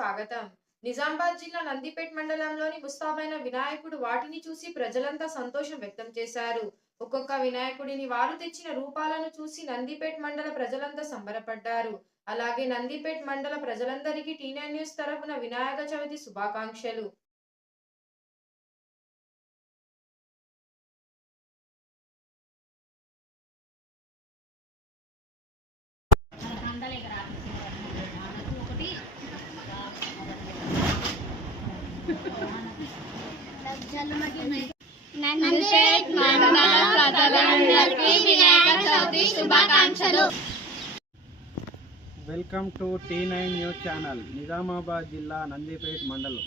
స్వాగతం. నిజామాబాద్ జిల్లా నందిపేట్ మండలంలోని ముస్తాబైన వినాయకుడు వాటిని చూసి ప్రజలంతా సంతోషం వ్యక్తం చేశారు. ఒక్కొక్క వినాయకుడిని వారు తెచ్చిన రూపాలను చూసి నందిపేట్ మండల ప్రజలంతా సంబరపడ్డారు. అలాగే నందిపేట్ మండల ప్రజలందరికీ టీనా న్యూస్ తరఫున వినాయక చవితి శుభాకాంక్షలు నందిపేట్ మండల ప్రజలందరికీ వినాయక చవితి శుభాకాంక్షలు welcome to T nine news channel Nizamabad జిల్లా నందిపేట్ మండలం.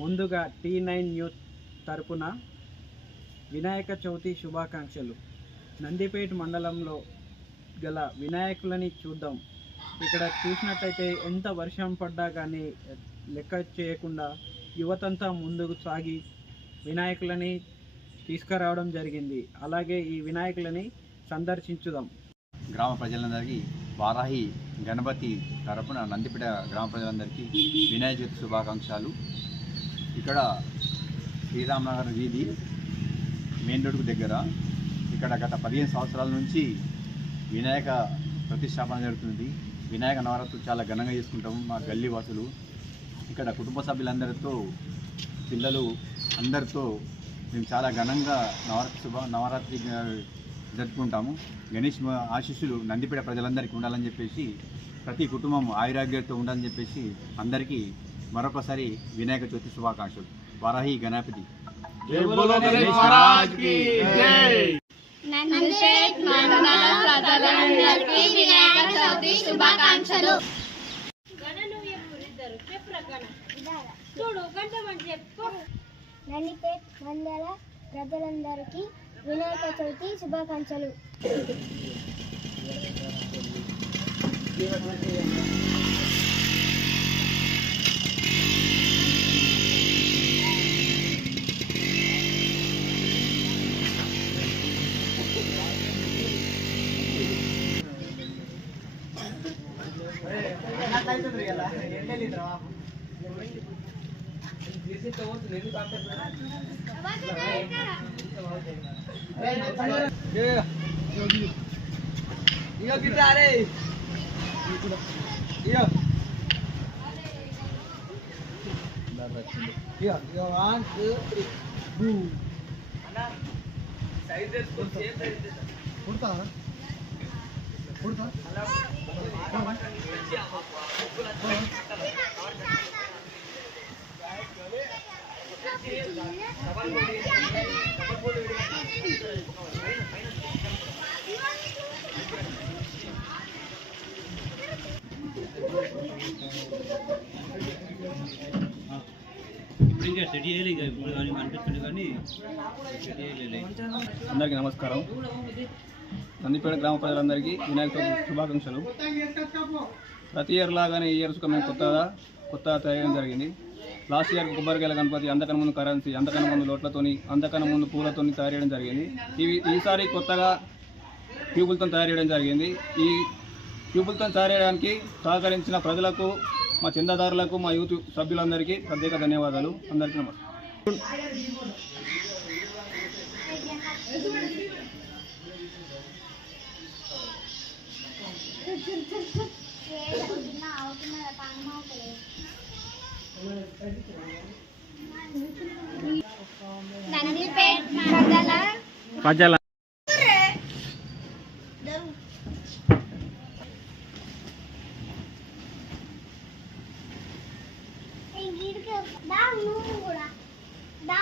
ముందుగా టీ నైన్ న్యూస్ తరపున వినాయక చవితి శుభాకాంక్షలు. నందిపేట్ మండలంలో గల వినాయకులని చూద్దాం. ఇక్కడ చూసినట్టయితే ఎంత వర్షం పడ్డా కానీ లెక్క చేయకుండా యువతంతా ముందుకు సాగి వినాయకులని తీసుకురావడం జరిగింది. అలాగే ఈ వినాయకులని సందర్శించుదాం. గ్రామ ప్రజలందరికీ వారాహి గణపతి తరపున నందిపేట గ్రామ ప్రజలందరికీ వినాయక చవితి శుభాకాంక్షలు. ఇక్కడ శ్రీరామనగర్ వీధి మెయిన్ రోడ్కు దగ్గర. ఇక్కడ గత పదిహేను సంవత్సరాల నుంచి వినాయక ప్రతిష్టాపన జరుగుతుంది. వినాయక నవరాత్రులు చాలా ఘనంగా చేసుకుంటాము మా గల్లీ వాసులు ఇక్కడ కుటుంబ సభ్యులందరితో పిల్లలు అందరితో మేము చాలా ఘనంగా నవరాత్రి శుభ నవరాత్రి జరుపుకుంటాము. గణేష్ ఆశీస్సులు నందిపేట ప్రజలందరికీ ఉండాలని చెప్పేసి ప్రతి కుటుంబం ఆయురాగ్యంతో ఉండాలని చెప్పేసి అందరికీ మరొకసారి వినాయక చవితి శుభాకాంక్షలు. వారాహి గణపతి. నందిపేట్ మండల ప్రజలందరికీ వినాయక చవితి శుభాకాంక్షలు. నందిపేట్ మండల ప్రజలందరికీ వినాయక చవితి శుభాకాంక్షలు ఇప్పుడు ఇంకా సెట్ చేయలే ఇక ఇప్పుడు కానీ అనిపిస్తుంది కానీ సెట్ అందరికీ నమస్కారం. నందిపేట గ్రామ ప్రజలందరికీ వినాయక చవితి శుభాకాంక్షలు. ప్రతి ఇయర్ లాగానే ఈ ఇయర్ మేము కొత్తగా కొత్తగా తయారు జరిగింది. లాస్ట్ ఇయర్ కొబ్బరికాయల గణపతి అంతకన్నా ముందు కరెన్సీ అంతకన్నా ముందు లోట్లతోని అంతకన్నా ముందు పూలతోని తయారు చేయడం జరిగింది. ఇవి ఈసారి కొత్తగా ట్యూబులతో తయారు చేయడం జరిగింది. ఈ ట్యూబులతో తయారు చేయడానికి సహకరించిన ప్రజలకు మా చందాదారులకు మా యూత్ సభ్యులందరికీ ప్రత్యేక ధన్యవాదాలు. అందరికీ నమస్కారం. నందిపేట్ మండల ప్రజల దా నువ్వు కూడా దా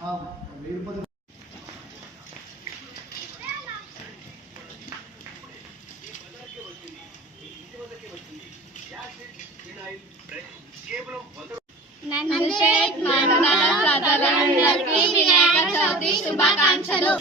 మంచిగా నందిపేట్ మండల ప్రజలందరికీ వినాయక చవితి శుభాకాంక్షలు